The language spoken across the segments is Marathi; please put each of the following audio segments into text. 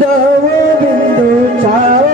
नव बिंदू चाव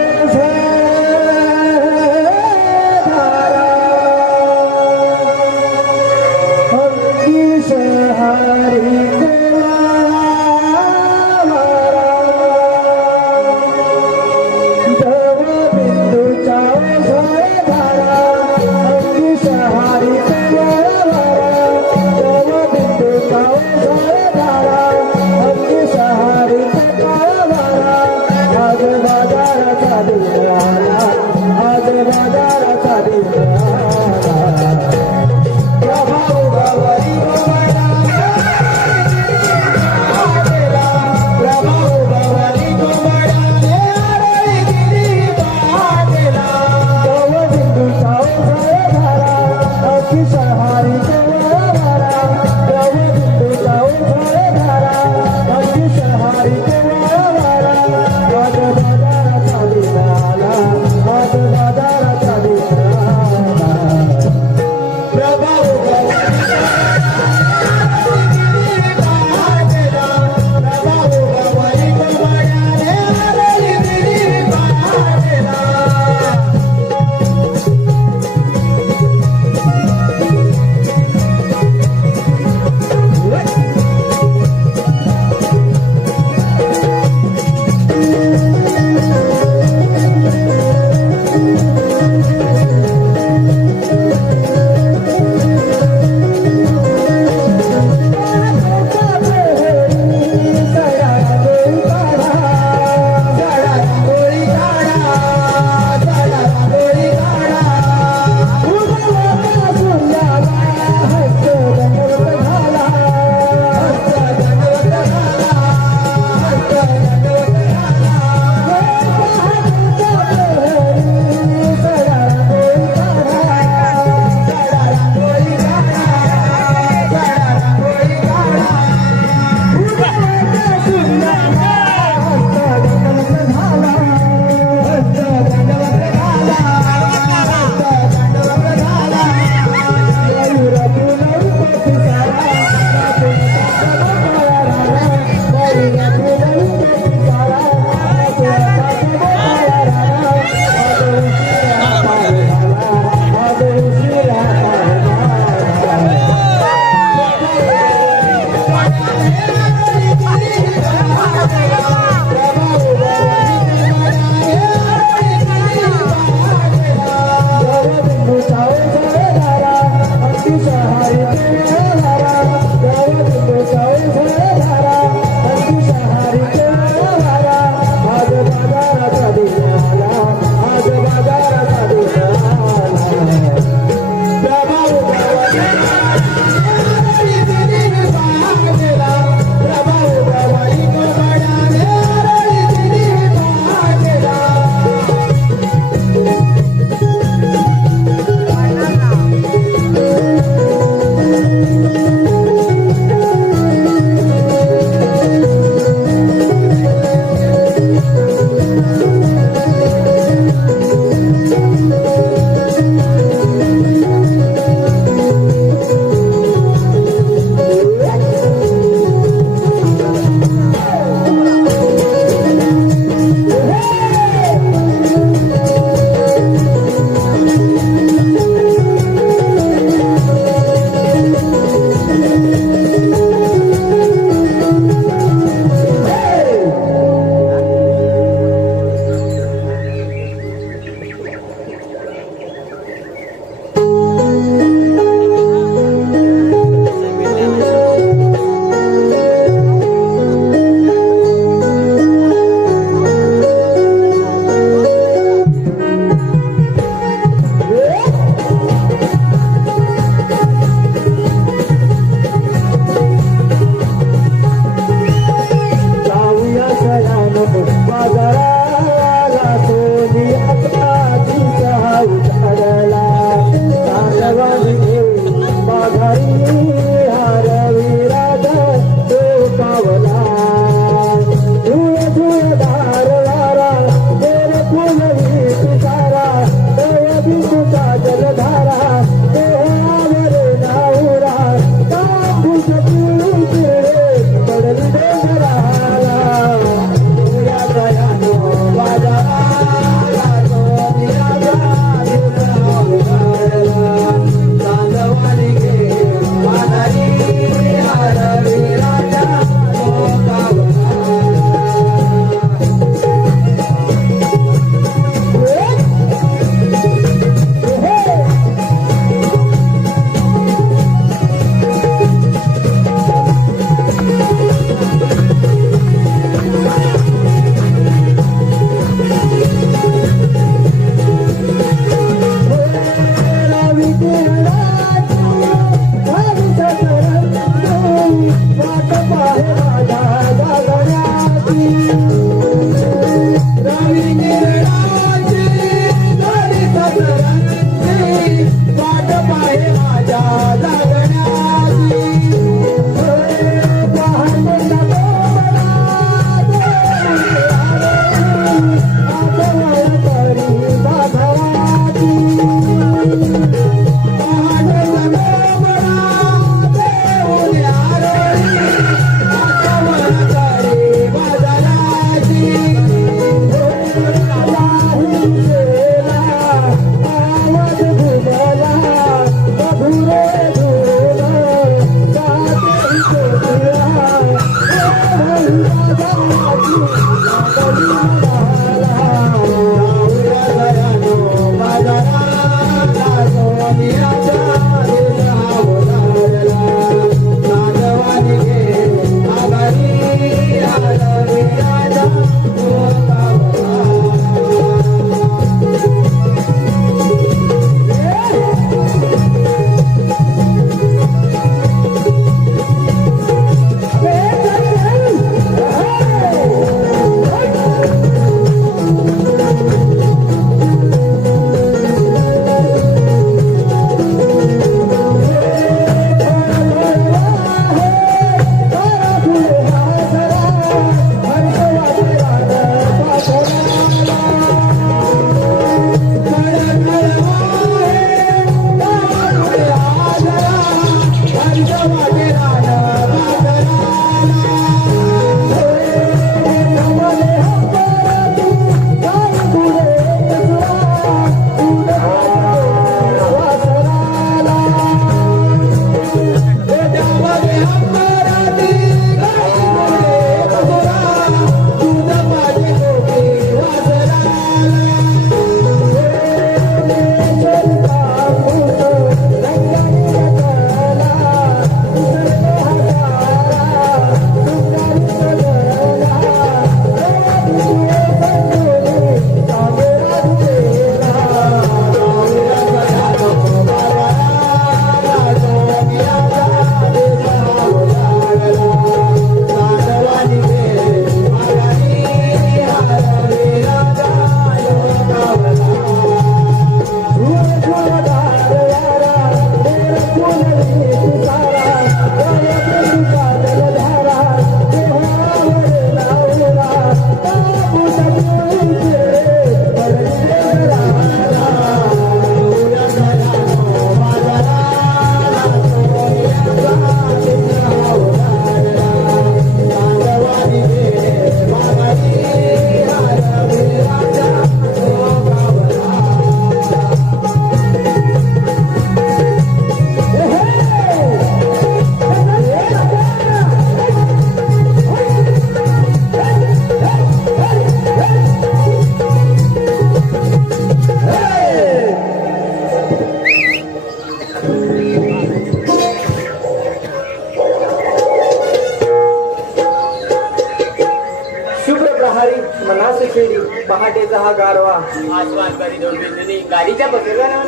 पहाटेचा हा गारवा आसमान करी दोन बिंदुनी गाडीच्या बसला ना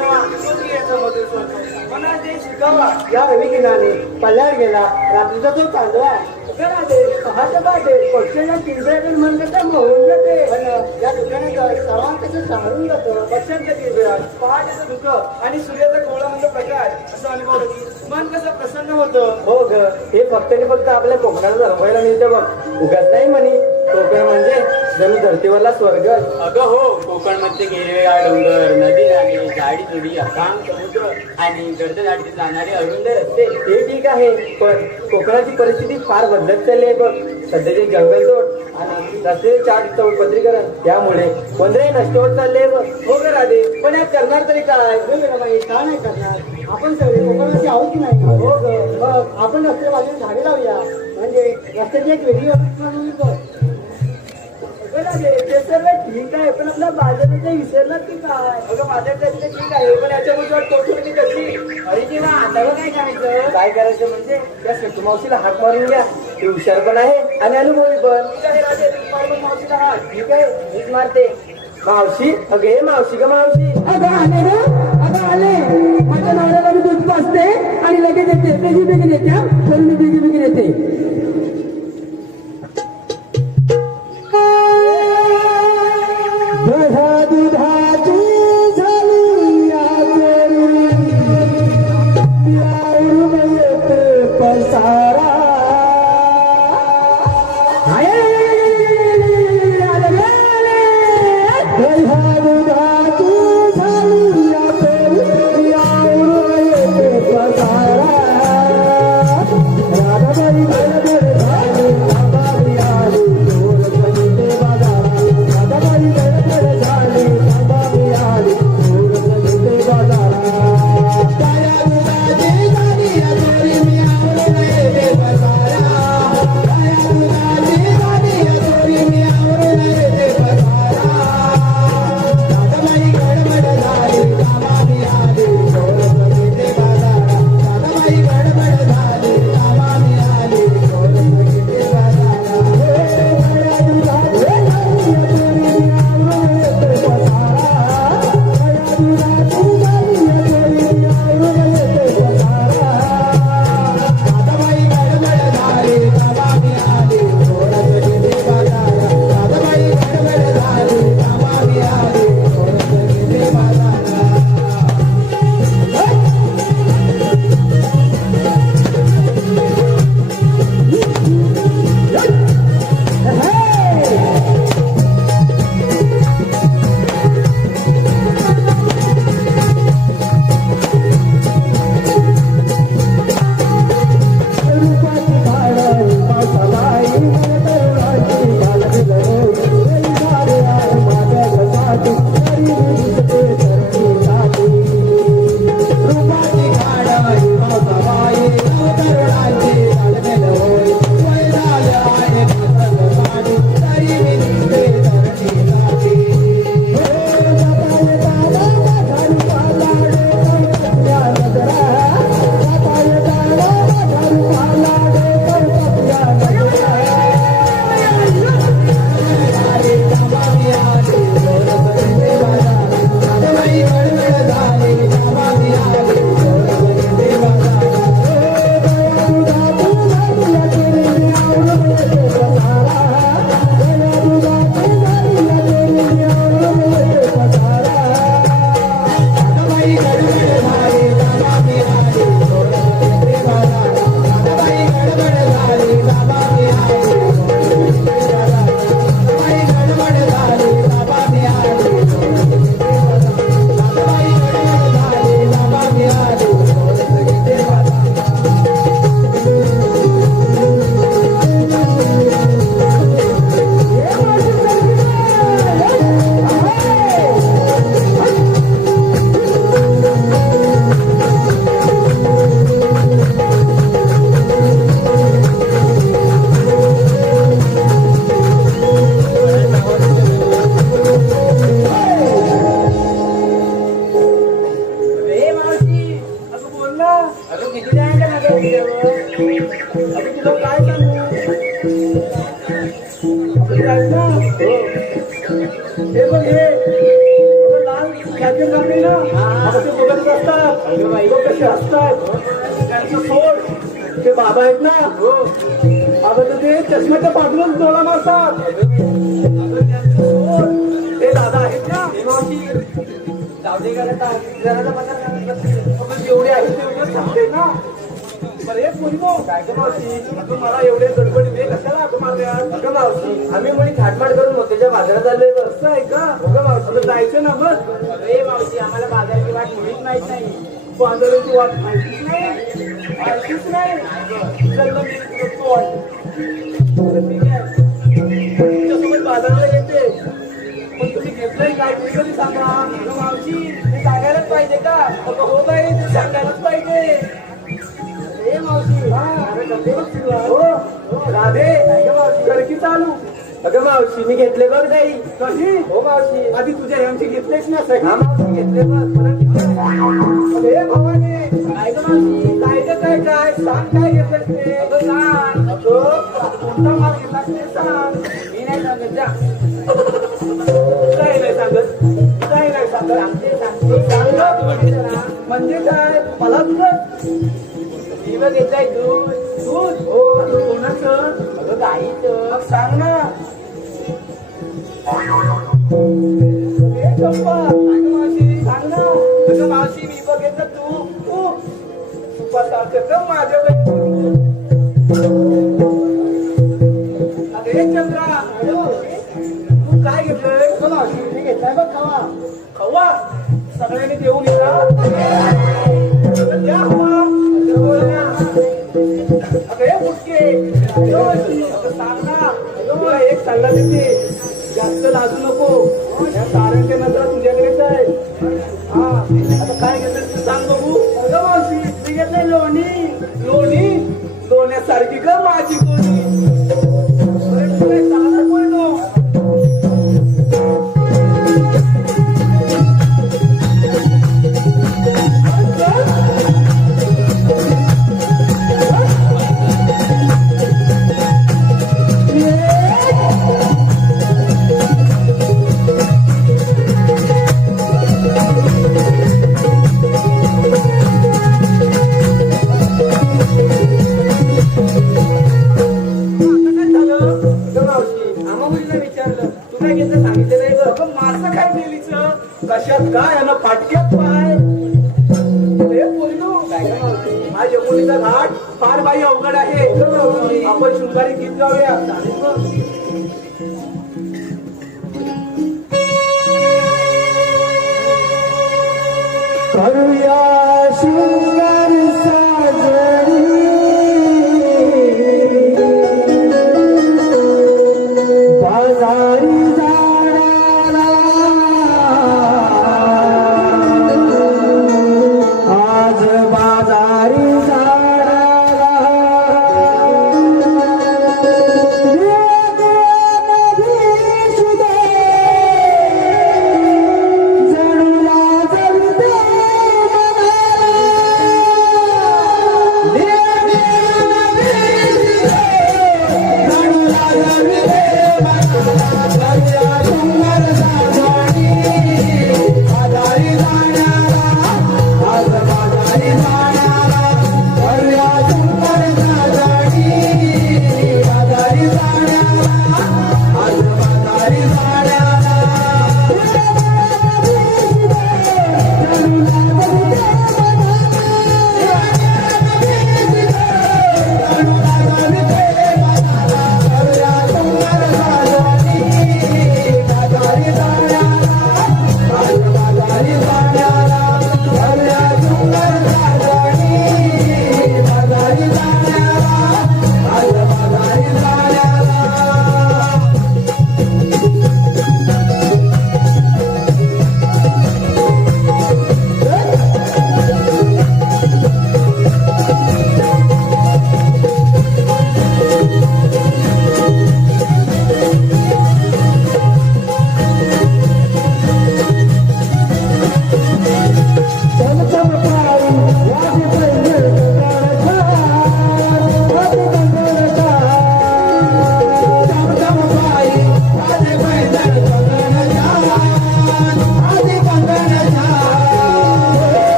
मला ते शिकावा या रविकिनाने पल्ल्यावर गेला रात्रीचा तो चांदवा पहाटे पहाटे पक्षाच्या किरब्याकडे म्हणलं तर होऊन जाते या दुकानात सर्वांत कसं सांगून जातं पक्षांच्या किरब्यात पहाटेचं दुःख आणि सूर्याचा कोवळा म्हणजे प्रकाश असं अनुभव मन कसं प्रसन्न होतं. हो ग हे फक्त आणि फक्त आपल्या कोकणाला अनुभवायला मिळतं बघ उगाच नाही म्हणे कोकण म्हणजे जणू धर्तीवरला स्वर्ग. अगं हो कोकण मध्ये हिरवेगार डोंगर नदी नाले झाडी झुडी अथांग समुद्र आणि गर्दजाडीत जाणारे अरुंद रस्ते. हे ठीक आहे पण कोकणाची परिस्थिती फार बदलत चालली आहे बघ. सध्याचे जंगलतोड आणि रस्ते पत्रीकरण त्यामुळे वनराई नष्ट होत चालले बघ. हो ग राधे पण यात करणार तरी काय का नाही करणार आपण सगळे कोकणाची आहोत की नाही. हो ग आपण रस्ते बाजूने झाडे लावूया म्हणजे रस्त्याची एक वेगळी ते सर्व ठीक आहे पण आपल्या बाजाराचं विसरणार की काय. अगं माझ्या त्यातलं ठीक आहे पण याच्यामध्ये तोडली कशी अरे ना आता काय करायचं काय करायचं म्हणजे त्या सेतू मावशीला हाक मारून घ्या. ती हुशार पण आहे आणि अनुभवी पण. मावशीला हाक ठीक आहे मीच मारते. मावशी अगं हे मावशी का मावशी अगं आले रे अगं आले माझ्या नवऱ्याला मी दूध पाजते आणि लगेच येते त्याची बेगीन येते मी बेगीन येते. हे बघ हे लाल कॅप्टन कापले ना आता ते बघत असतात लोक कसे असतात त्यांचं सोड ते बाबा आहेत ना बाबा तर ते चष्म्याच्या बाजूला डोळा मारतात त्यांचं सोड ते दादा आहेत ना जाऊ जेवढे आहेत तेवढं सांगते ना बरं हे कोणी काय मावशी मला एवढे गडबडी दे कशाला अगं मावशी आम्ही कोणी थाटमाट करून मोत्याच्या बाजारात आलोय असं आहे का अगं मावशी जायचं ना मग अरे मावशी आम्हाला बाजाराची वाट मुळीच माहित नाही बाजाराची वाट माहितीच नाही चल मी तुला वाट ठीक आहे तुमच्यासोबत बाजाराला येते पण तुम्ही घेतलंय काय तुम्ही कधी सांगा मावशी ते सांगायलाच पाहिजे का हो काय ते सांगायलाच पाहिजे मावशी हो राधे करकी चालू अगं मावशी मी घेतले बघ नाही कशी हो मावशी आधी तुझ्या आमची घेतलेच ना सगळी मावशी घेतले बघ अरे भावाने काय ग मावशी काय काय सांग काय घेतलं ते अगं सांग कोणता माल घेतला ते सांग मी नाही सांगत जा काय नाही सांगत म्हणजे काय मला तुझं दिवं घेताय दूध दूध हो कोणाचं अगं गाईचं मग सांग ना मावशी सांग ना अगं मावशी मी बघितलं तू तुपासारखं माझ्या अरे चंद्रा तू काय घेतलंय मावशी मी घेतलाय बघ खवा खवा सगळ्यांनी देऊन येणार द्या हवा अगं फुटके सांग ना तुला एक सल्ला देते जास्त लाजू नको या साऱ्यांच्या नजर तुझ्याकडेच आहे हा आता काय घेतलं सांग बघू अगं मावशी मी घेतलंय लोणी लोण्यासारखी का माझी कोणी अरे तुला सांगणार बोलतो कशात काय आणि फाटक्यात पाय हा यमुनेचा घाट फार बाई अवघड आहे आपण शृंगारी गीत गाऊया करूया शृंगार साजरी बाजारी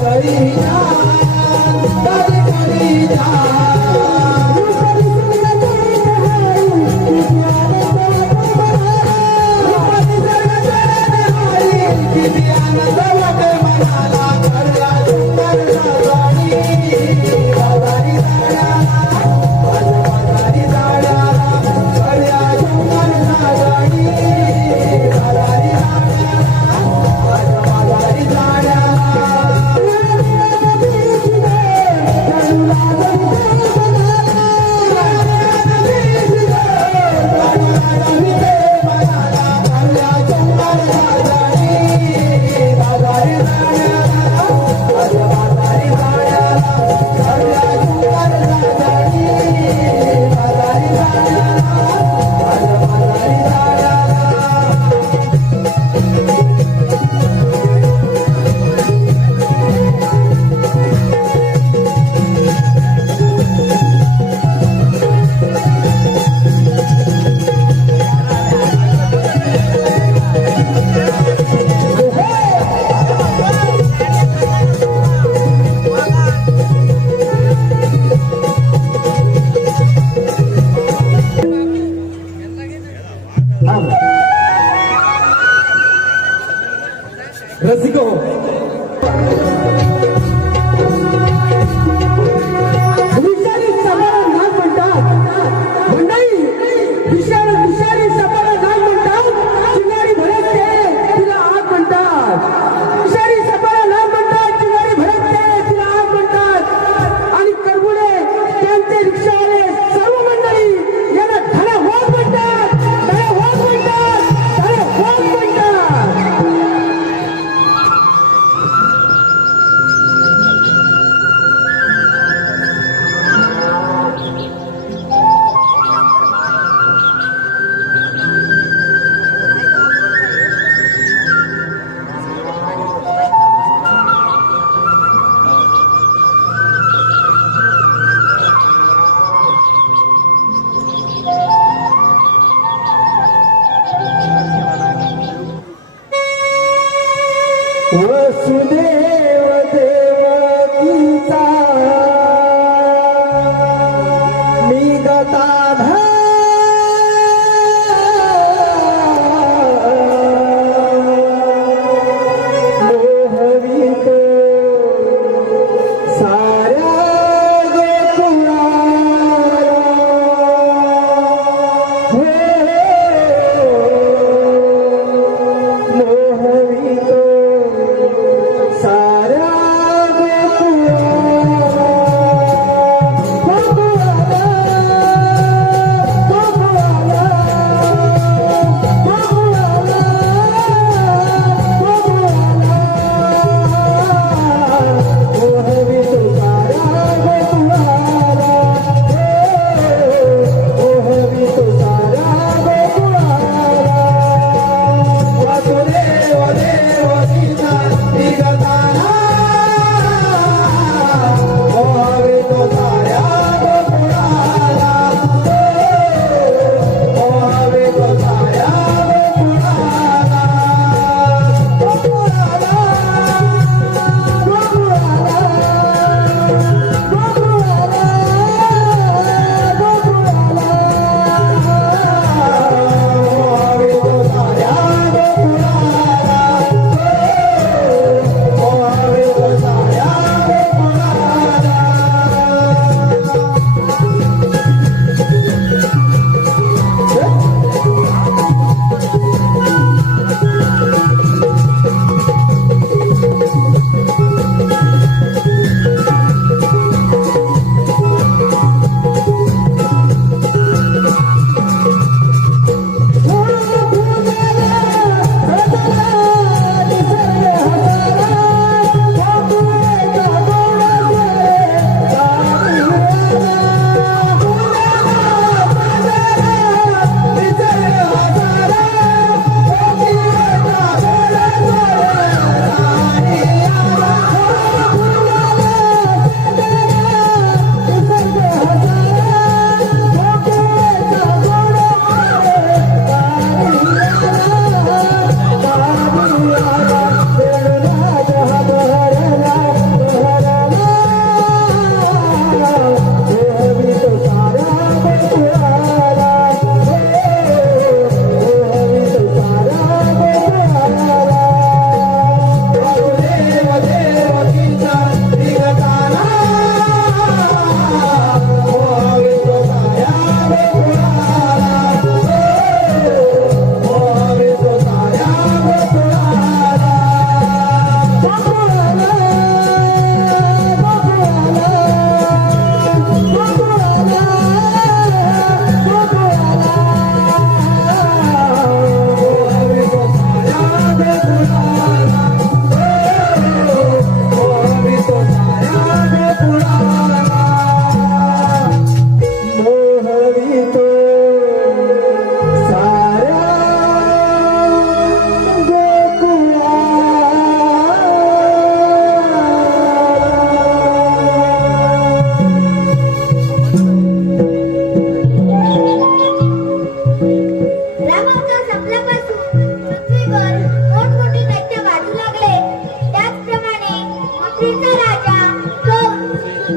Thank you.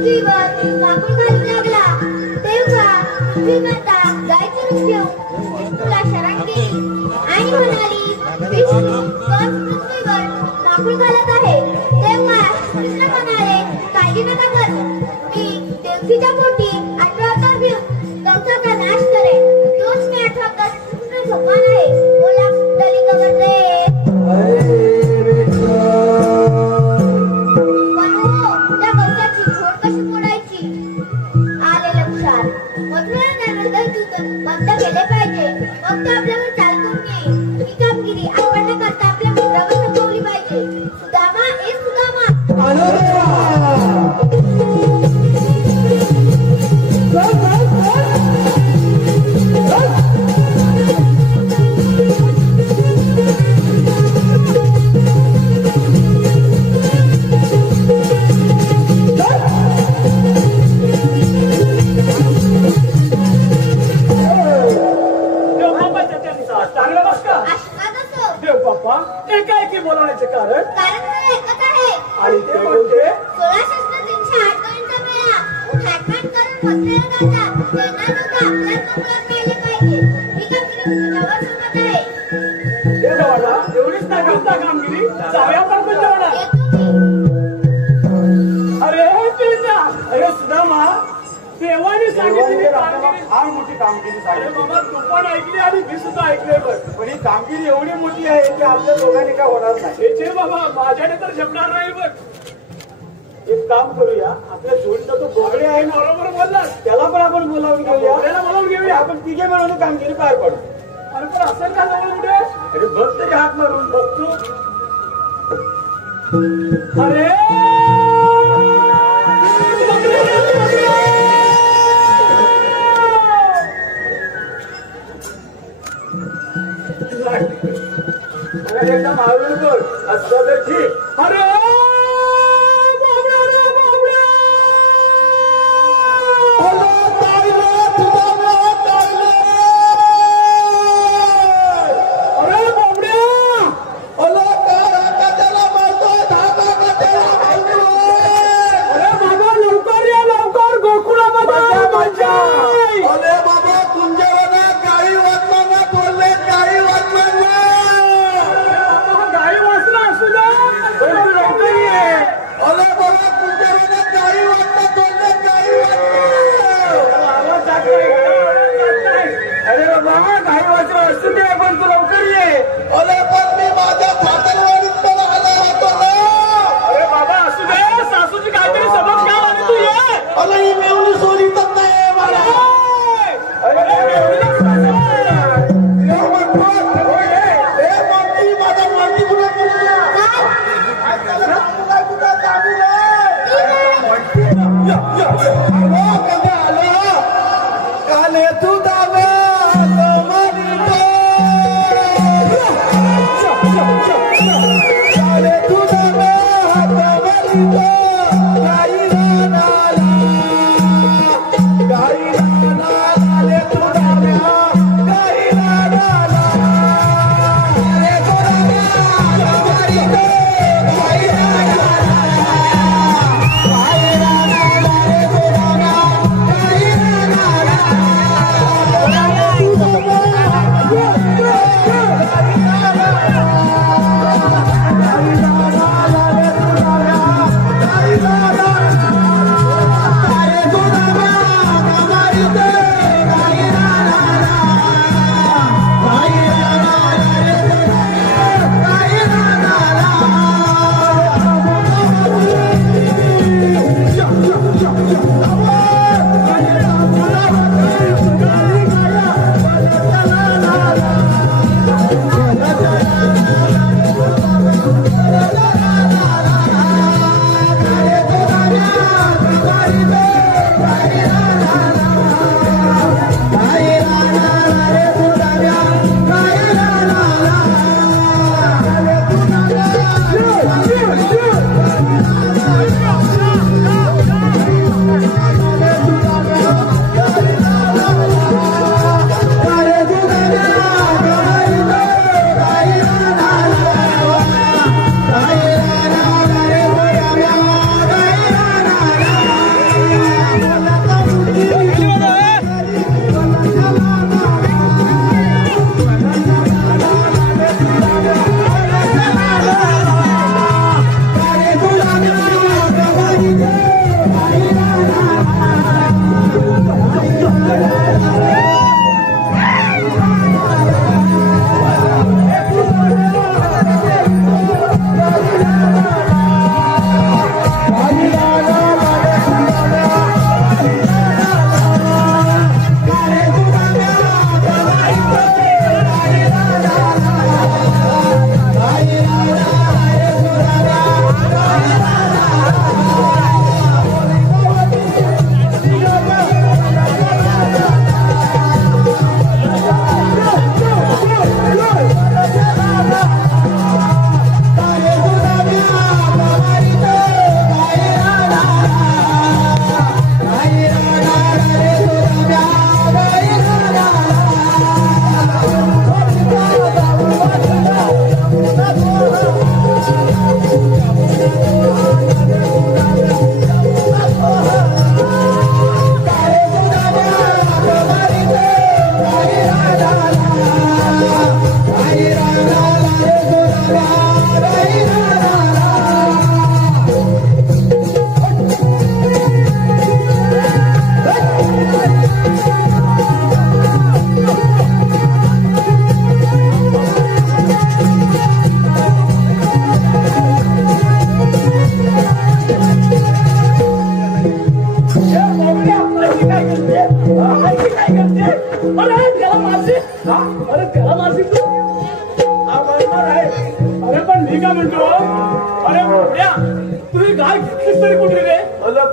पृथ्वीवर माकूळ घालू लागला तेव्हा पृथ्वी माता गायचं रूप घेऊन विष्णूला शरण केली आणि म्हणाली, विष्णू कंस पृथ्वीवर माकूळ घालत आहे. तेव्हा कृष्ण म्हणाले, काळजी नका करू, मी देवकीच्या पोटी 8 अवतार घेऊन कंसाचा नाश करेन. तोच मी 8 अवतार कृष्ण भगवान आहे. बोला कुंडली गवळते. बंद केले पाहिजे. मग तो आपल्यावर चालून येईल. ही कामगिरी आपण न करता आपल्या मित्रावर सोपवली पाहिजे. सुदामा ए सुदामा. एकाएकी बोलवण्याचे कारण मला ऐकत आहे. आणि ते बोलते 16,308 पर्यंत मेळा थाटमाट करून मथुरेला जातात. त्यांना सुद्धा आपल्याच मंगळात राहिले पाहिजे. ही कामगिरी तुझ्यावर सोपत आहे. हे बाळा, एवढीच ना कामगिरी जाऊया आपण जेवणा. अरे सुदामा, देवाने सांगितली फार मोठी कामगिरी झाली. बाबा तू पण ऐकली आणि मी सुद्धा ऐकले. पण ही कामगिरी एवढी मोठी आहे की आपल्या दोघांनी काय होणार नाही. बाबा माझ्याने तर जमणार नाही. बघ, एक काम करूया, आपल्या जोडीचा तो बोगडे आहे ना, बरोबर बोलला, त्याला पण आपण बोलावून घेऊया. त्याला बोलावून घेऊया. आपण तिघे मिळून कामगिरी पार पडू. अरे पण असं का जवळ कुठे? अरे बघ तरी हात मारून बघतो. अरे एकदम आवडून बोल. असं तर ठीक. अरे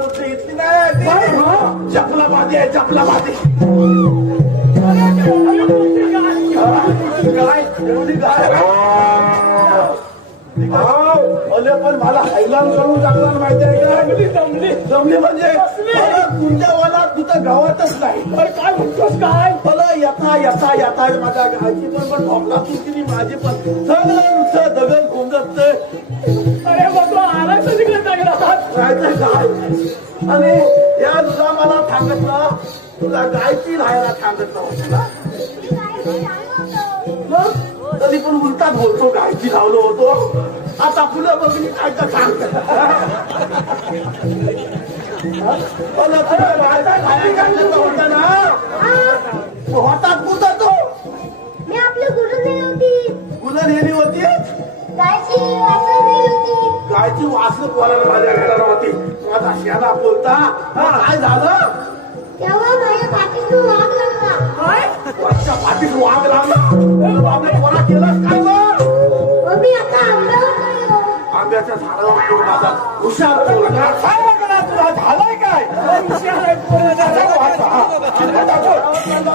कुठे इतकी नाही चपला बाधी आहे चपला बाधी काय एवढी काय अले पण मला हैलान करून टाकला माहिती आहे का जमली म्हणजे तुमच्या वाला तुझं गावातच नाही काय म्हणतोस काय मला येता येता येता माझ्या गायची पण ठोकला तुझी माझी पण सगळं नुसतं दगड खोंगत अरे बाबा आला जायचं काय आणि या तुझा मला सांगितलं तुला गायची राहायला सांगितलं तुला तरी पण उलटाच बोलतो गायची लावलो होतो आता फुलं बघली काय तर सांगत होता ना हातात कुठं तो मी आपली गुरु नेली होती गुलं नेली होती गायची वासनं बोलायला माझ्या घराला होती माझा शेणा बोलता काय झालं तेव्हा माझ्या पाठीतून वाघ लागला वरच्या पाठीत वाघ लागला बाबा कोणा केलास काय मग मी आता आंब्याच्या झाडावर माझा हुशार काय लागला तुला झालंय काय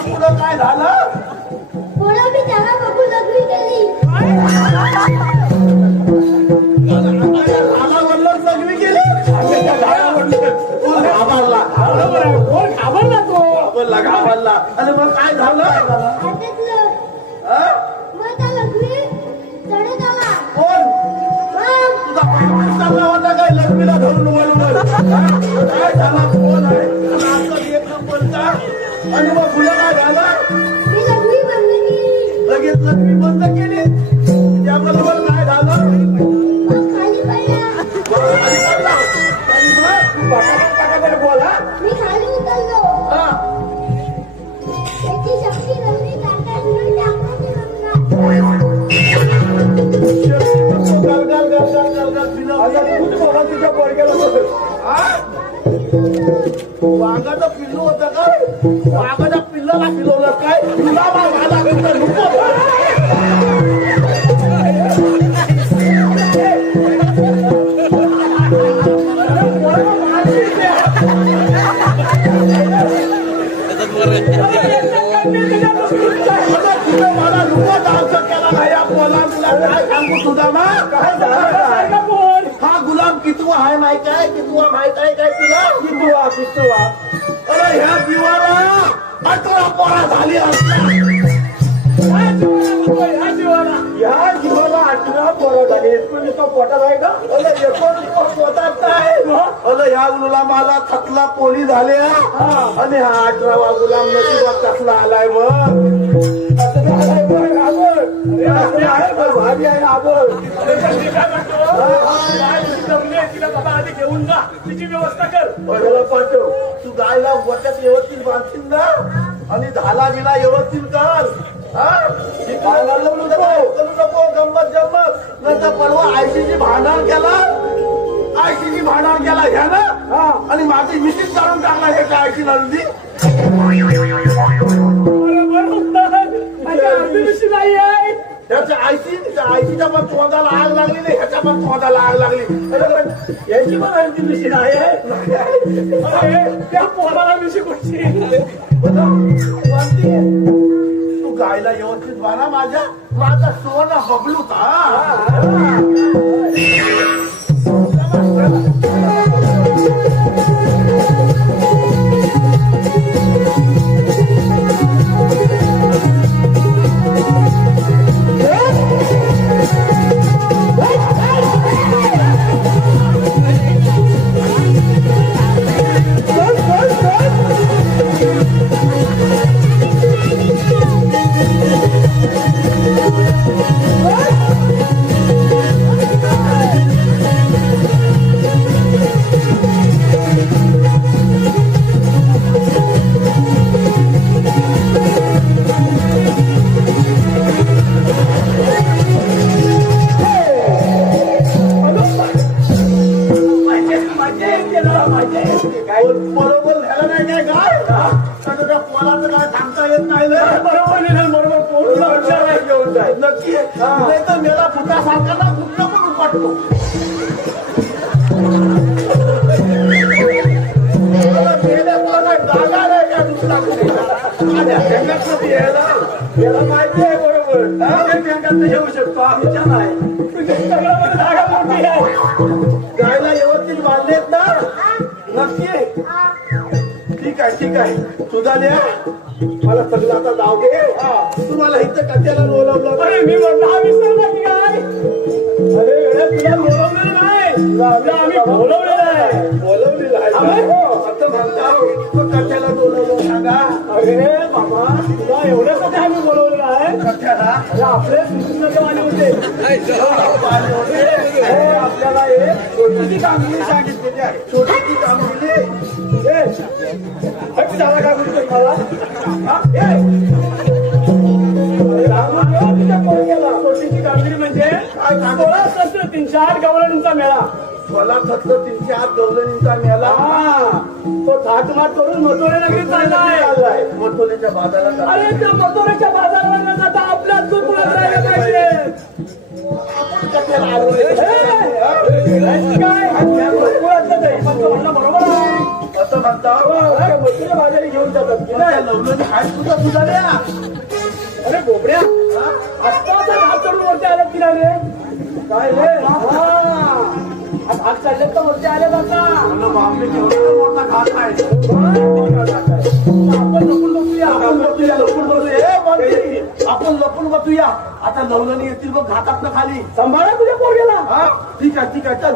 पुढं काय झालं पुढं मी त्याला बघून लग्न केली झाडावरलं लग्न केली घाबरला तो घाबरला आणि मग काय झालं कोण तुझा होता काय लक्ष्मीला धरून काय झाला कोण आहे एक नंबरचा आणि मग फुलं काय झालं लगेच लक्ष्मी बंद केली त्याबरोबर काय झालं खाली पडला आणि मग टाकाकडे बोला मी खाली उतरलो त्याची शक्ती नव्हती वाघाचं पिल्लू होतं का वाघाच्या पिल्लाला पिलवलं काय तुला वाघाला मला लुका डान्स केला नाही या बोला तुला काय सांगू तुझा मा हा गुलाम कितवा आहे माहित आहे कितवा माहित आहे काय तुला कितवा अरे ह्या जीवाला 18 पोळा झाली ह्या जीवाला 18 पोळा झाली 19 पोटात आहे का अरे 19 पोटात आहे अरे ह्या गुलामाला थकला पोळी झाल्या आणि हा 18वा गुलाम नशिबात कसला आलाय मग भारी आहे आबोल तिला बाबा आधी घेऊन जा तिची व्यवस्था कर बरोबर पाठव तू गायला वट्यात व्यवस्थित बांधशील ना आणि झाला गेला व्यवस्थित कर करू नको गंमत जम्मत नंतर परवा आयसीची भांडण केला घ्या ना आणि माझी मिशीन काढून टाकला हे काय आयसी नंदी त्याच्या आयसीच्या पण तोंडाला आग लागली नाही ह्याच्या पण तोंडाला आग लागली याची पण आयसी मिशीन आहे त्या पोराला मिशी कोणती तू गायला व्यवस्थित बारा माझा सोना बबलू का बरोबर झालं नाही काय काय त्या पोलाचं काय सांगता येत नाही बरोबर घेऊन जाय नक्की नाही तर मेला फुटा सारखा कुठलं पण उपटतो याला माहिती आहे बरोबर येऊ शकतो आम्ही नाही जागा मोठी आहे गायला व्यवस्थित बांधलेत ना नक्की ठीक आहे सुधाल्या मला सगळं आता जाऊ दे तुम्हाला इथं कट्याला बोलवलं अरे मी म्हटलं हा विसरला की काय अरे तुला बोलवलेलं नाही आम्ही बोलवलेलं आहे असं म्हणता तो कट्याला बोलवलं सांगा अरे बाबा तुला एवढ्यासाठी आम्ही बोलवलेलं आहे कट्याला आपले आले होते आपल्याला एक छोटीशी कामगिरी सांगितलेली आहे छोटीशी कामगिरी झाला काय बोलतो मला छोटीशी कामगिरी म्हणजे 16,308 गवळणींचा मेळा 16,308 गवळणींचा मेळा तो थाटमाट करून मथुरे नगरीत चाललाय मथुरेच्या बाजारात अरे त्या मथुरेच्या बाजारावर न जाता आपल्या चुकून राहिलं पाहिजे बरोबर आहे असं म्हणता मथुरे बाजारी घेऊन जातात लवलं हात तुझा तुझा द्या अरे बोबड्या आत्ताचा हात चढून वरती आले की नाही रे काय रे हात चालले तर वरती आले जाता बापरे केवढा मोठा घात आहे आपण लपून बसूया आता लवलनी येतील बघ घाटात ना खाली सांभाळा तुझ्या पोरग्याला ठीक आहे चल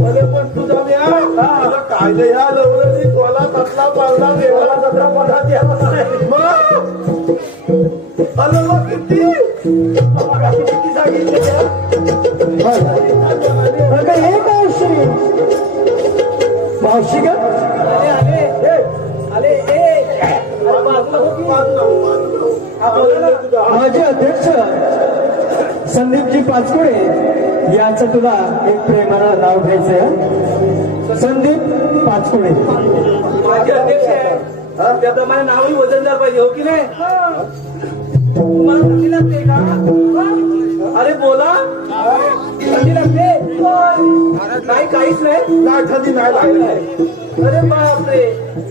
मला पण तुझा मी काय नाही ह्या लवलं तोला तसला पडला देवाला जत्रा पडा द्यावा मग अरे मग किती सांगितले हे मावशी मावशी का माझे अध्यक्ष संदीपजी पाचपुडे यांचं तुला एक प्रेमानं नाव घ्यायचंय. संदीप पाचपुडे माझे अध्यक्ष आहे त्याप्रमाणे नावही वजनदार पाहिजे हो की नाही. तुम्हाला थंडी लागते का. अरे बोला थंडी लागते नाही काहीच नाही थंडी नाही लागली. अरे बापरे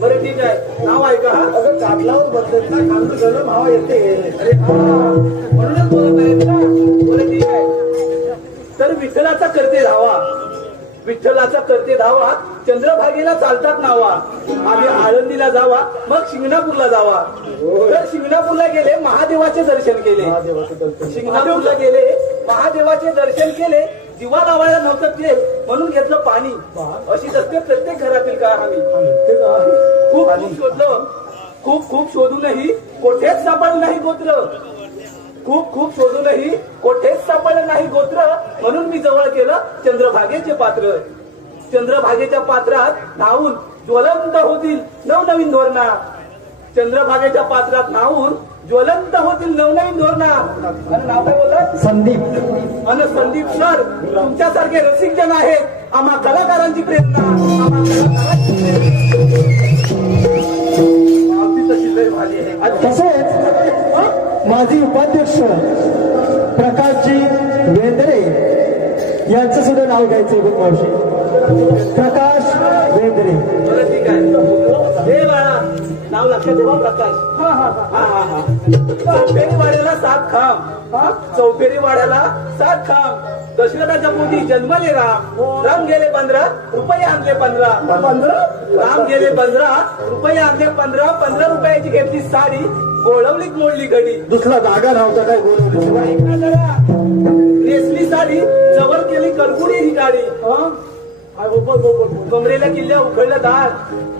बरं ठीक आहे नाव आहे का. अगं कापलावर बदलत ना कांदू गरम हवा येते. अरे म्हणूनच बोलत आहेत का. बरं ठीक आहे तर विठ्ठलाचा करते धावा विठ्ठलाचा करते धावा चंद्रभागेला चालतात नावा. आम्ही आळंदीला जावा मग शिंगणापूरला जावा. तर शिंगणापूरला गेले महादेवाचे दर्शन केले. शिंगणापूरला गेले महादेवाचे दर्शन केले. दिवा लावायला नव्हतं तेल म्हणून घेतलं पाणी. अशी असते प्रत्येक घरातील का आम्ही खूप खूप शोधलं. खूप शोधूनही कोठेच सापडलं नाही गोत्र. खूप शोधूनही कोठेच सापडलं नाही गोत्र. म्हणून मी जवळ केलं चंद्रभागेचे पात्र. चंद्रभागेच्या पात्रात न्हावून ज्वलंत होतील नवनवीन धोरणा. चंद्रभागेच्या पात्रात न्हावून ज्वलंत होतील नवनवीन धोरणा. आणि नाव काय बोलत संदीप. आणि संदीप सर तुमच्यासारखे रसिक जण आहेत. आम्हा कलाकारांची प्रेरणा आम्हा तसेच माजी उपाध्यक्ष प्रकाशजी वेंद्रे यांचं सुद्धा नाव घ्यायचंय बघ मावशी. प्रकाश वेंद्रे. ठीक आहे हे बाळा नाव लक्षात ठेवा प्रकाश. चौफेरी वाड्याला 7 खांब. चौफेरी वाड्याला 7 खांब. दशरथाच्या पोटी जन्मले राम. राम गेले 15 रुपये आणले 15. राम गेले 15 रुपये आणले 15. 15 रुपयाची घेतली साडी गोळवलीत मोडली घडी. दुसरा जागा नव्हता काय गोळवली. नेसली साडी जवळ केली करगुडी ही गाडी. कमरेला किल्ल्या उघडलं दार.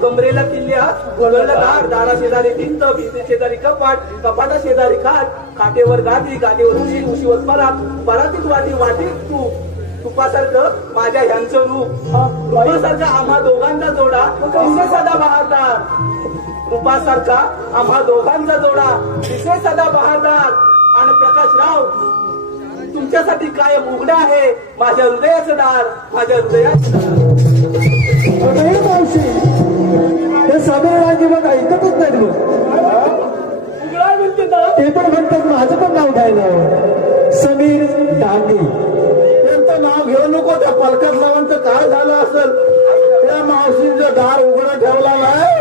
कमरेला किल्ल्या उघडलं दार. दारा शेजारी भिंत भिंती शेजारी कपाट. कपाटा शेजारी खाट. खाटेवर गादी गादीवर उशीवर परात. परातीत वाटी वाटीत तूप. तुपासारखं माझ्या ह्यांचं रूप. रूपासारखा आम्हा दोघांचा जोडा दिसे सदा बहारदार. रूपासारखा आम्हा दोघांचा जोडा दिसे सदा बहारदार. आणि प्रकाशराव तुमच्यासाठी कायम उघडा आहे माझ्या हृदयाचं दार. माझ्या हृदयाचं दार. मावशी हे समीर राजे बघ ऐकतच नाहीत मग. उघडा म्हणते ना ते पण म्हणतात माझं पण नाव घ्यायला समीर डांगे. त्यांचं नाव घेऊ नको. त्या पलकात लावून तर काय झालं असेल. त्या मावशीचं दार उघडं ठेवला नाही.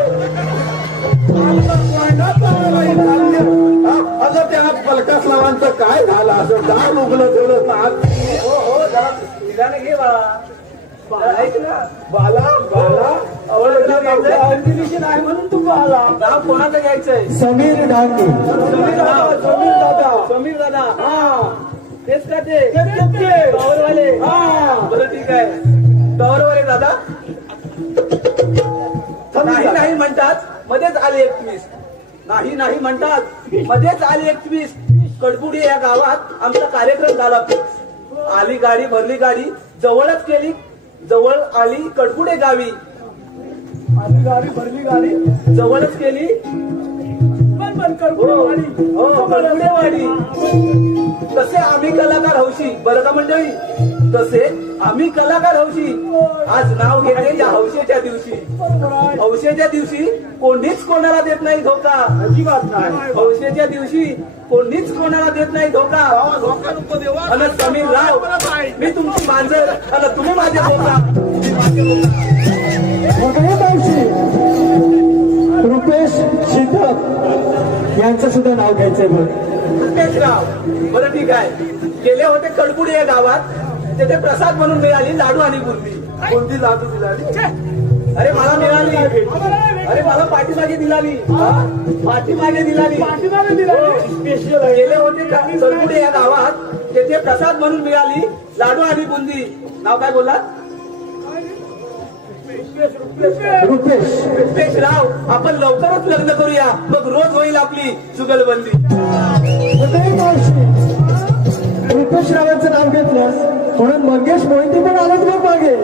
अगं त्या पलकास लावांचं काय झालं असं. दार उघडं ठेवलं हो जरा निदान घे बाळा. ऐक ना बाला नाही म्हणून तू बाला. नाव कोणाचं घ्यायचंय. समीर डांगे. समीर दादा हा तेच का ते टॉवरवाले. बरं ठीक आहे टॉवरवाले दादा. नाही म्हणतात मध्येच आले 21. नाही म्हणतात मध्येच आले 21. कडबुडी या गावात आमचा कार्यक्रम झाला फिक्स. आली गाडी भरली गाडी जवळच केली. जवळ आली कडबुडे गावी. आली गाडी भरली गाडी जवळच केली. कडबुडे वाडी. तसे आम्ही कलाकार हौशी. बरं का मंडळी तसे आम्ही कलाकार हौशी. आज नाव घेते या हौशेच्या दिवशी. हौशेच्या दिवशी कोणीच कोणाला देत नाही धोका. अजिबात नाही. हौशेच्या दिवशी कोणीच कोणाला देत नाही धोका. आणि समीर राव मी तुमची मांजर आणि तुम्ही माझे धोका. रुपेश शिधक यांचं सुद्धा नाव घ्यायचंय बघ. रुपेश राव. बरं ठीक आहे गेले होते कडबुडी या गावात. तेथे प्रसाद म्हणून मिळाली लाडू आणि बुंदी. कोणती लाडू दिलाली. अरे मला मिळाली. अरे मला पाठीमागे दिलाली. पाठीमागे दिलाली. गेले होते कडबुडी या गावात. तेथे प्रसाद म्हणून मिळाली लाडू आणि बुंदी. नाव काय बोलला रुपेश राव, आपण लवकरच लग्न करूया, मग रोज होईल आपली जुगलबंदी. रुपेश रावांचं नाव घेतलंस म्हणून मंगेश मोहिते पण आलाच बघ मागे.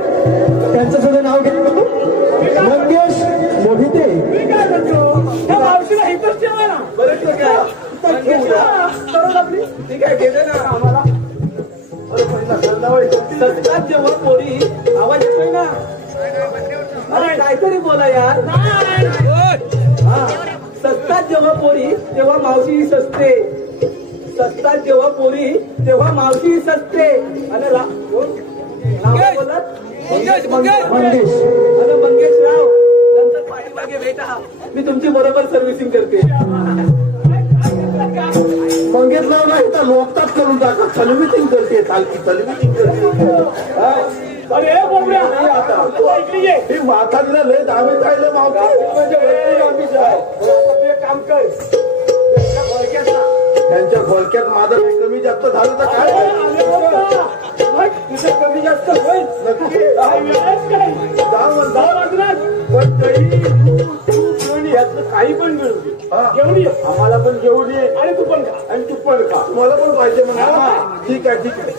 त्यांचं सुद्धा नाव घेतलं मंगेश मोहिते. मी काय म्हणतो, त्या मावशीला इथंच ठेवा ना. बरं ठीक आहे, ठीक आहे, घेते ना आम्हाला. सत्तात जेव्हा पोरी आवाज येतोय ना, अरे काहीतरी बोला यार. हा, सत्तात जेव्हा पोरी तेव्हा मावशी सस्ते. सत्तात जेव्हा पोरी तेव्हा मावशी सस्ते. आणि बोलत मंगेश राव, नंतर पाठीमागे भेटा, मी तुमची बरोबर सर्व्हिसिंग करते. मंगेश राव नाही तर लोकतात करून टाका. सर्व्हिसिंग करते, चालकी सर्व्हिसिंग करते. अरे बोबड्या, आता तू ऐकली ही म्हातारीला लय दामी जायला मावशी म्हणजे दामीच आहे. तू एक काम कर, त्यांच्या खोलक्यात माझं कमी जास्त झालं तर काय तुझं कमी जास्त होईल नक्की. पण यातलं काही पण मिळू दे, घेऊन ये आम्हाला पण घेऊन ये. आणि तू पण खा, आणि तू पण खा. मला पण पाहिजे म्हणा. ठीक आहे, ठीक आहे.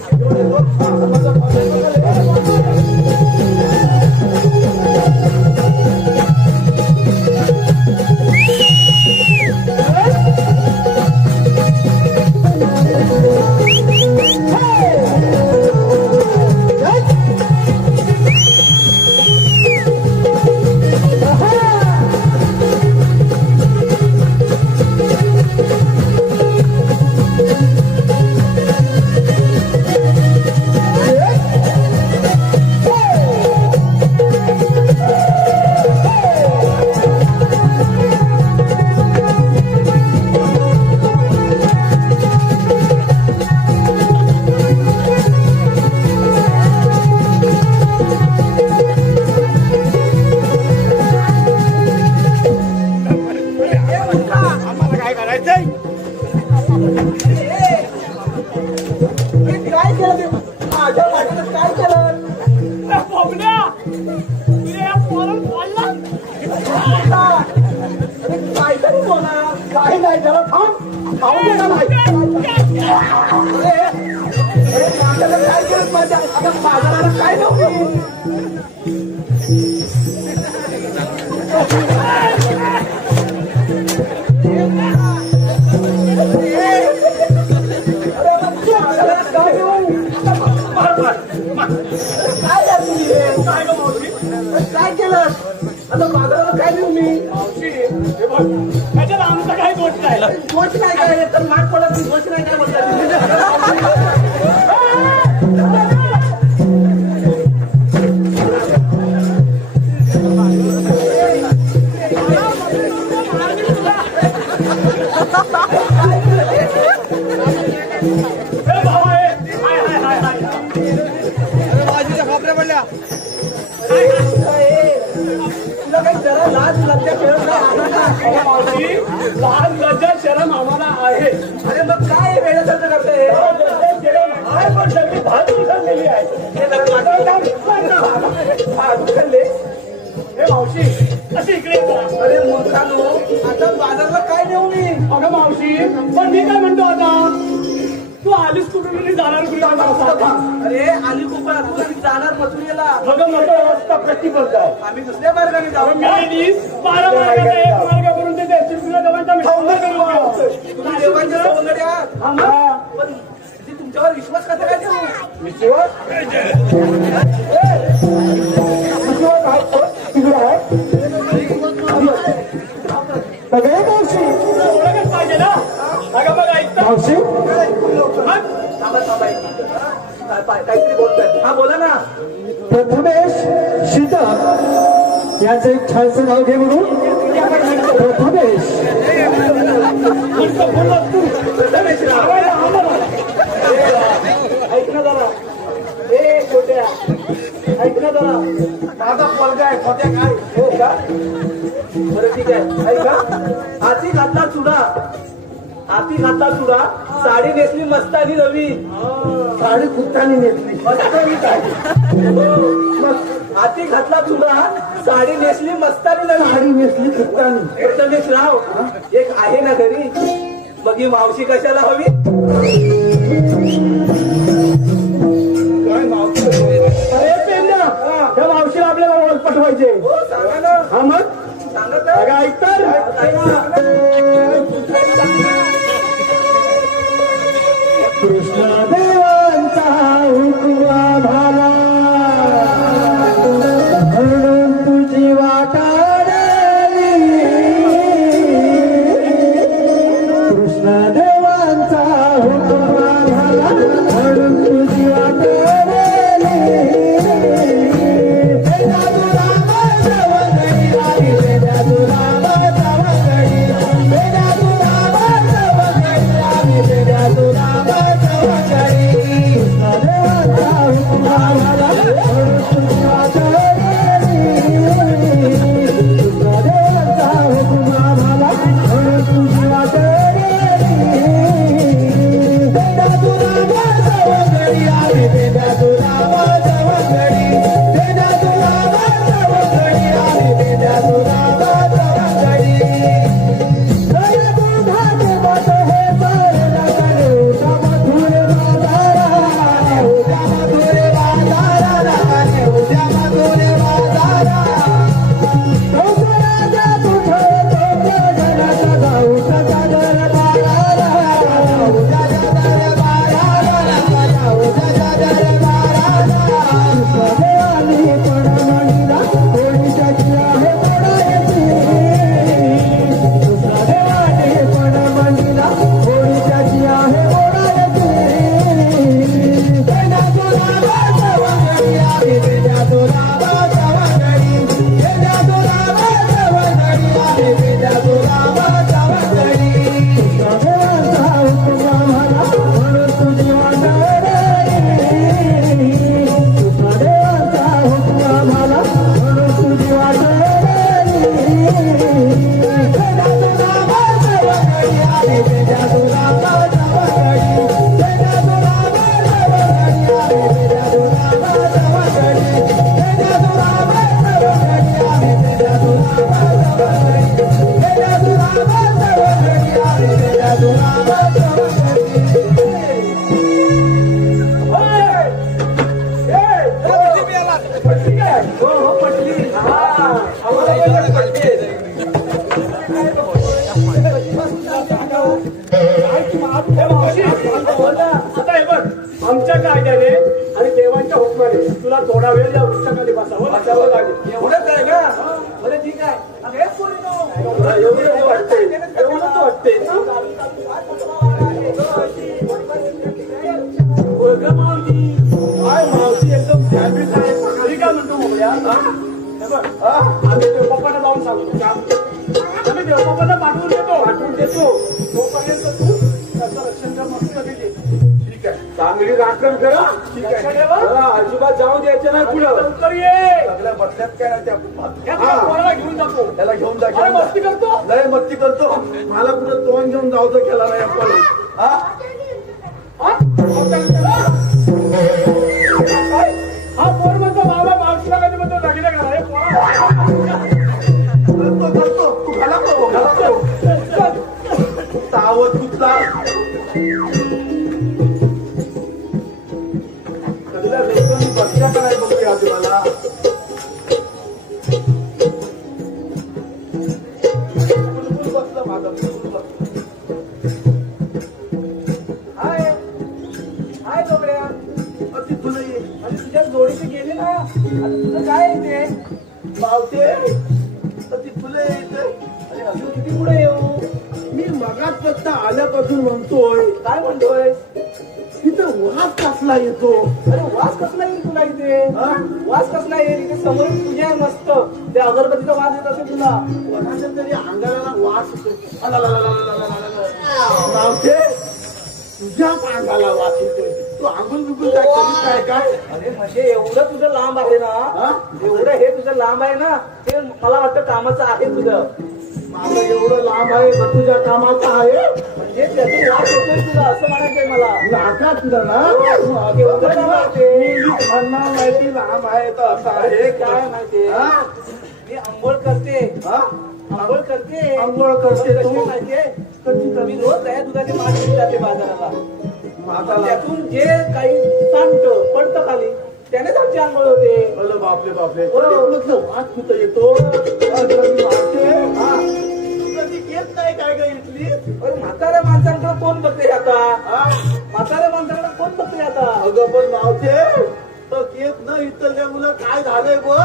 काय केलं आता बाजाराला काय देऊ मी? त्याच्यात आमचा काय दोष नाही. दोष नाही काय तर माठ पडत दोष नाही काय म्हणतात. तुला काही जरा लाज लज्जा लाज लज्जा शरम आम्हाला आहे. अरे मग काय वेळासारखं करते. पण जल्दी भात उचललेली आहे. हे मावशी अशी इकडे. अरे मूर्खानो, आता बाजारला काय देऊ मी? अगं मावशी, पण मी काय म्हणतो आता, तू आलीस कुठून जाणार कुठे? अरे आली कोकणातून आणि जाणार मथुरेला. मग मोठा रस्ता प्रतिबद्ध आहे. आम्ही दुसऱ्या मार्गाने जाऊ. 12 मार्गाचा एक मार्ग करून ते तुला देवांच्या पण तुमच्यावर विश्वास कसा काय ठेवू? विश्वास ओळखच पाहिजे ना. अगं मग ऐकता काहीतरी बोलतोय. हा बोला ना. प्रथमेश शीतक याचं एक छानसं नाव घे म्हणून. प्रथमेश ऐक ना जरा. ए छोट्या, ऐक ना जरा. माझा पोरगा आहे खोट्या काय. हो का? बरं ठीक आहे. ऐका, हाती घातला चुडा, हाती घातला चुडा, साडी नेसली मस्तानी नवी. साडी कुत्तानी नेसली मस्तानी काय. हाती घातला चुडा, साडी नेसली मस्तानी, साडी नेसली खट्टानी. प्रथमेश राव एक आहे ना घरी, मग ही मावशी कशाला हवी? काय मावशी? अरे पेंड्या, त्या मावशीला आपल्याला ओळख पटवायचे. हो सांगा ना. हा मग सांगत अगं ऐक तर. कृष्णदेवांचा हुकमा झाला म्हणून तुझी वाटाडली. कृष्णदेवांचा हुकमा झाला म्हणून तुझी वाटाडली. आमच्या कायद्याने आणि देवांच्या हुकमाने तुला थोडा वेळ या वृक्षाखाली बसावं लागेल. एवढंच आहे का? बरं ठीक आहे. एवढंच वाटते, एवढंच वाटते. काय मावशी एकदम फॅमिली आहे. मी काय म्हणतो मोकळ्या, आम्ही देवबापाला जाऊन सांगतो. आम्ही देवबापाला पाठवून देतो. तोपर्यंत तू त्याचं रक्षण कर. मस्त दिली. ठीक आहे. चांगली राखण करा. ठीक आहे. अजिबात जाऊ द्यायचं नाही पुढं. लवकर ये. सगळ्या बदल्यात काय नाही त्या घेऊन जातो. त्याला घेऊन जा. मस्ती करतो. लय मस्ती करतो. मला कुठं तोंड घेऊन जाऊ केला नाही आपण. हा पोर म्हणतो बाबा मावशीला कधी म्हणतो दागिने घाला. करतो तू घाला. सावध कुठला सगळ्या लोकांनी बच्चा करायला बघते आज मला. बसलं माझा हाय डोबऱ्या. तिथून ये. आणि तुझ्या जोडीचे गेले ना, आता तुझं काय येते? मावते तिथुले येते. अरे अजून किती पुढे येऊ? मी मगात फक्त आल्यापासून म्हणतोय. काय म्हणतोय? तिथं वास कसला येतो? अरे वास कसला येईल तुला इथे? वास कसला येईल? इथे समोर तुझ्या मस्त त्या अगरबत्तीचा वास येत असेल तुला. कोणाच्या तरी अंगाला वास येतो. मावते तुझ्या अंगाला वास येतोय. तू आंघोळ बिघून काय काय? अरे म्हणजे एवढं तुझं लांब आहे ना, एवढं हे तुझं लांब आहे ना, ते मला वाटतं कामाचं आहे तुझं. माझं एवढं लांब आहे का तुझ्या कामाचं आहे? म्हणजे त्यातून वास येतोय तुला असं म्हणायचंय मला. नाका तुला ना एवढं लांब आहे ते. म्हणणार माहिती लांब आहे तर असं आहे काय माहितीये हा? मी आंघोळ करते हा? आंघोळ करते आंघोळ करते कशी तू? माहितीये कशी मी करते? रोज गाय दुधाची माठ घेऊन जाते बाजाराला माताला त्यातून जे काही सांडतं पडतं खाली त्यानेच आमची आंघोळ होते अरे बापले बापले हो. वाद कुठं येतो अगं मी मारते. हा. तू कधी येत नाही काय काय इथली अरे म्हाताऱ्या माणसांकडे कोण बघते आता हा? म्हाताऱ्या माणसांकडे कोण बघते आता अगं पण मावते तर येत ना इथल्या मुलं काय झालंय बघ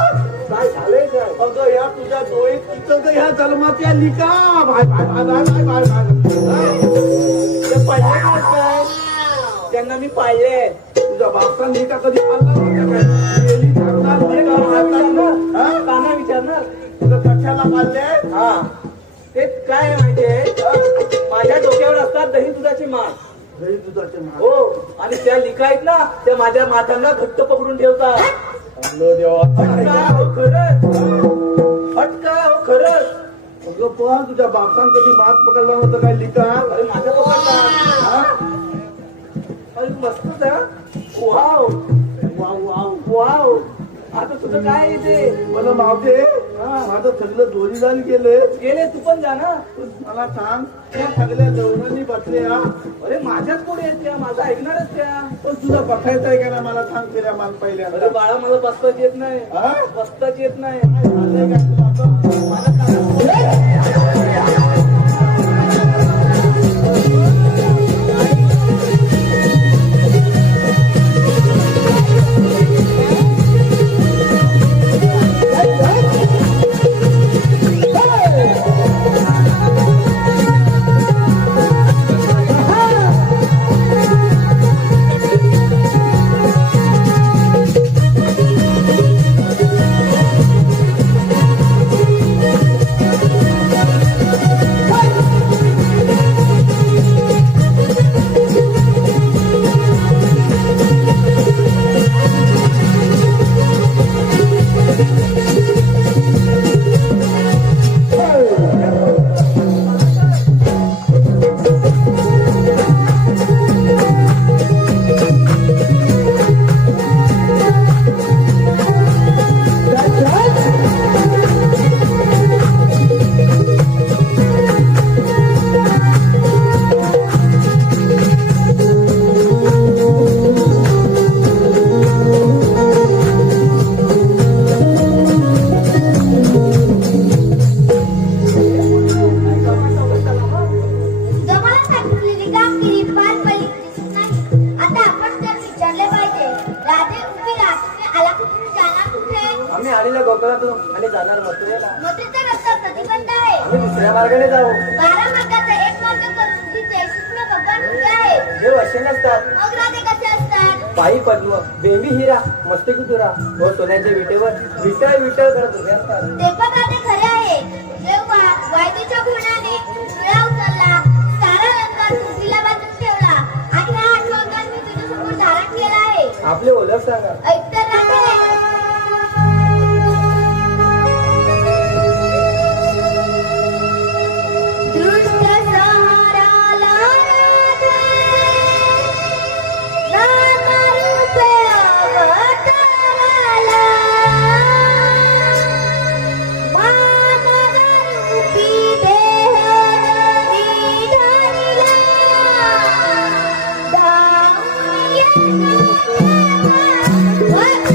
काय झालंय काय अगं या तुझ्या डोळ्यात इथं ग ह्या जन्मात या लिका भाय भाय भाय भाय भाय भाय ते पाळले नाहीत काय त्यांना मी पाळले तुझ्या बापसान लिका कधी पाळला नव्हता काय? गेली झाकणार नाही का भारतात? हा? काना विचारणार तुझं कशाला पाळले हा ते काय माहितीये माझ्या डोक्यावर असतात दही दुधाची माठ दही दुधाचे महाग हो आणि त्या लिखा आहेत ना त्या माझ्या माथांना घट्ट पकडून ठेवतात चांगलं देवा फटका हो खरंच फटका हो खरंच अगं पण तुझ्या बापसान कधी मात पकडला नव्हतं काय लिका अरे माझ्या पकडतात हा? अरे मस्तच हा वाव वाव वाव वाव आता तुझं काय आहे ते मला मावते माझं सगळं दोरी जाऊन गेले गेले तू पण जा ना मला सांग त्या सगळ्या जवळणी बसल्या अरे माझ्याच पुढे आहेत त्या माझा ऐकणारच त्या पण तुझा बसायचं आहे का नाही मला सांग तिला मान पहिल्यांदा अरे बाळा मला बसताच येत नाही हा? बसताच येत नाही काय झालंय का तुला आता? माझा कानात गोकुळातून आणि जाणार मथुरेला. मथुरेचा रस्ता प्रतिबंध आहे. आम्ही दुसऱ्या मार्गाने जाऊ. 12 मार्गाचा एक मार्ग करून तिथे कृष्ण भगवान उभे आहेत. जे वशे नसतात मग राधे कसे असतात? पायी पद्म, बेंबी हिरा, मस्तकी तुरा व सोन्याच्या विटेवर विटळ विटळ करत उभे असतात. ते पण राधे खरे आहे. जेव्हा वायदेच्या घोडाने विळा उचलला, सारा अलंकार पृथ्वीला बांधून ठेवला आणि हा 8वा अलंकार मी तुझ्यासमोर धारण केला आहे. आपले ओळख सांगा. ऐक तर राधे. What?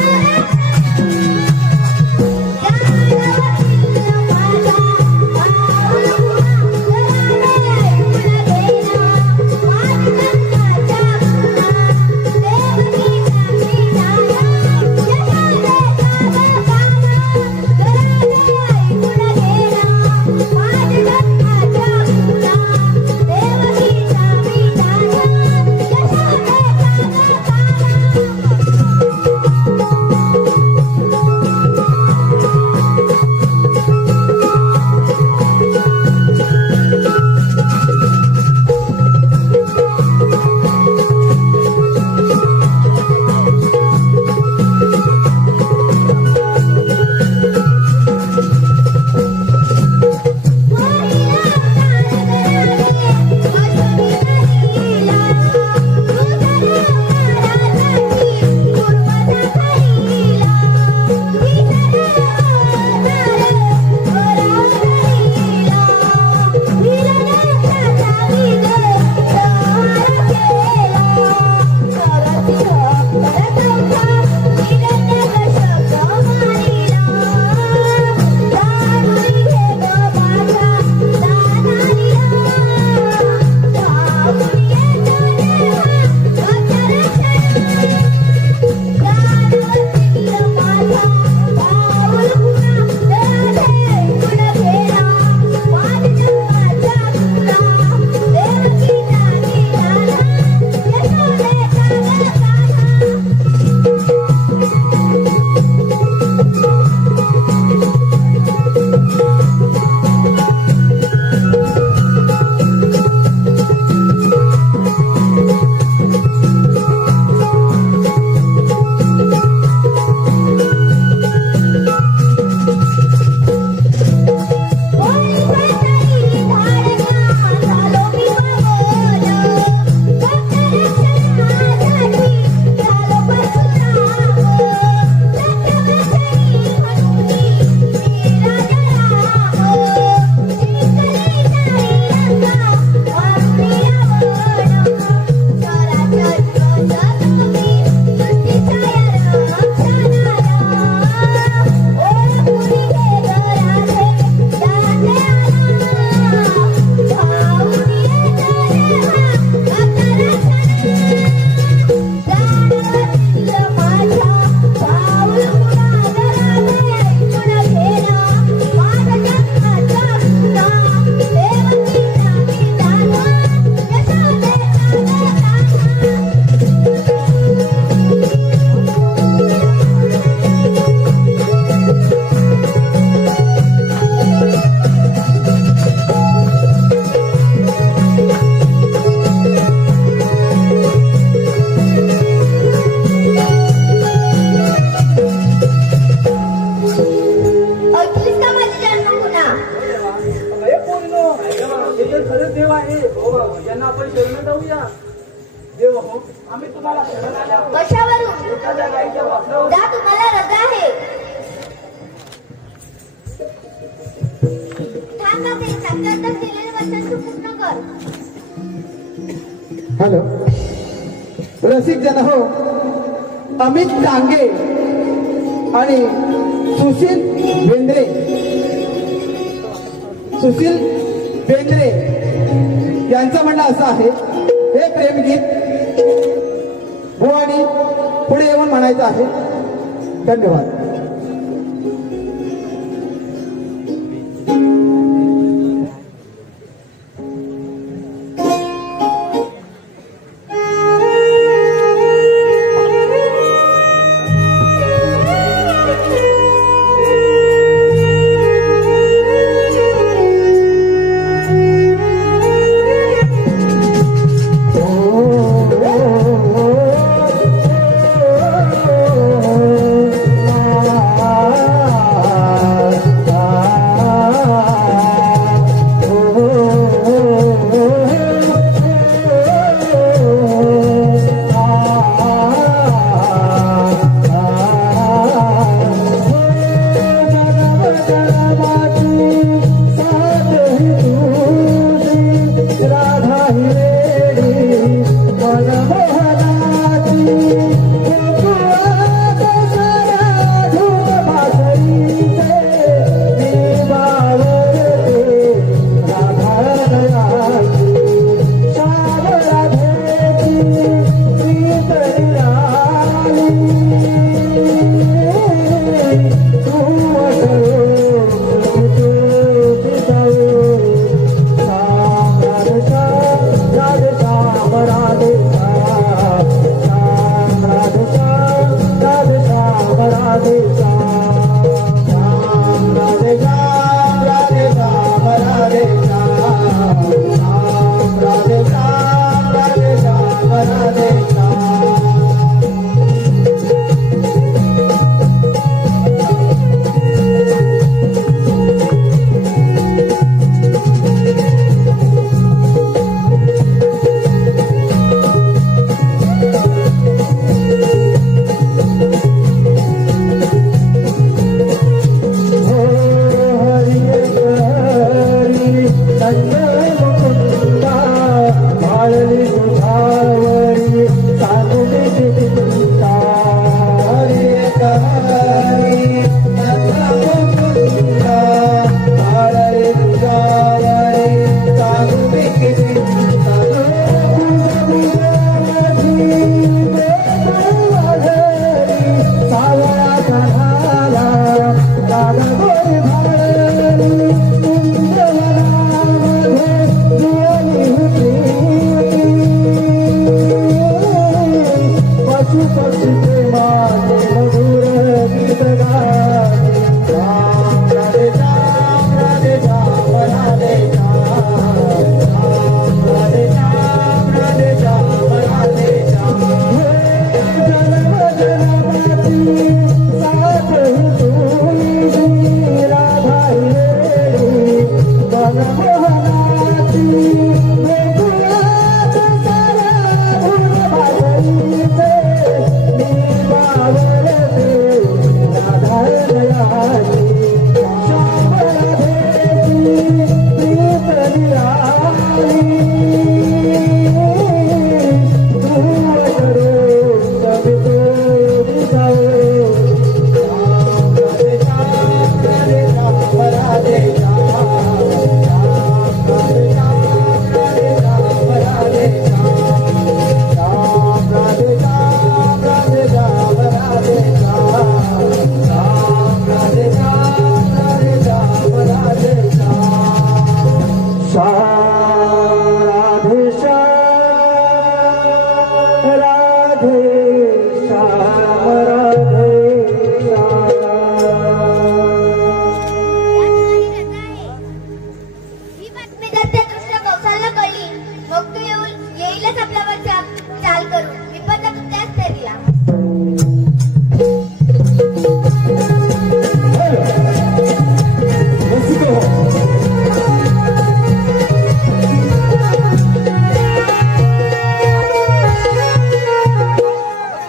हॅलो रसिक जन हो, अमित डांगे आणि सुशील बेंद्रे यांचं म्हणणं असं आहे, हे प्रेमगीत बुवानी पुढे येऊन म्हणायचं आहे. धन्यवाद. Oh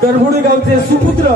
करबुडी गावचे सुपुत्र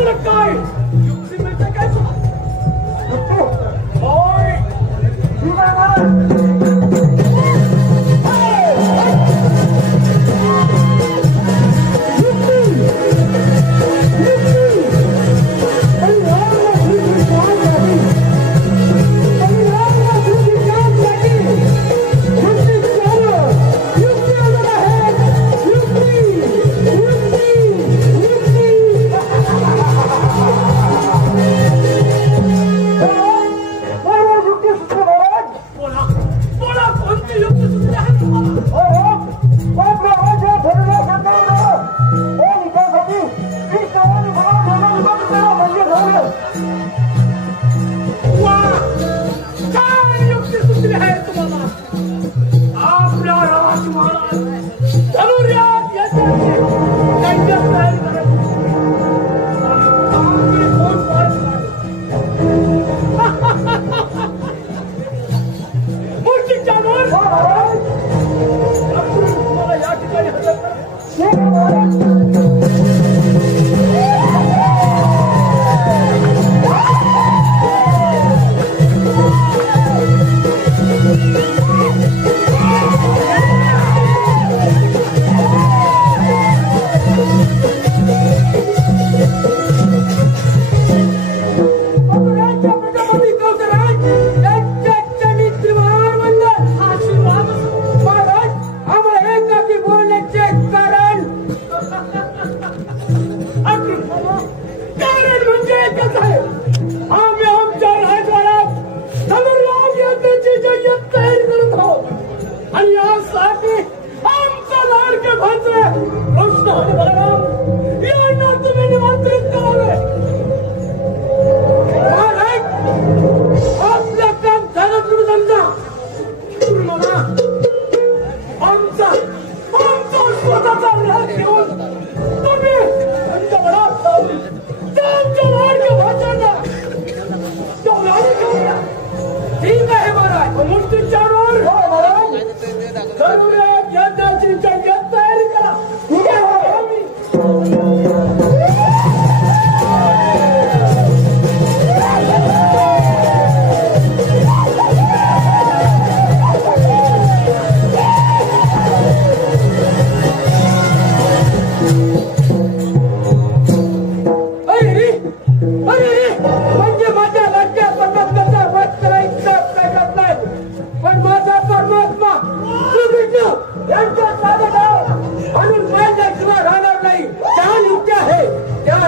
तुला काय युक्ती म्हणजे काय होय मी काय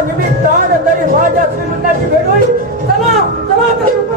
निमित्तानं तरी माझ्या श्रीमंताची भेट होईल. चला चला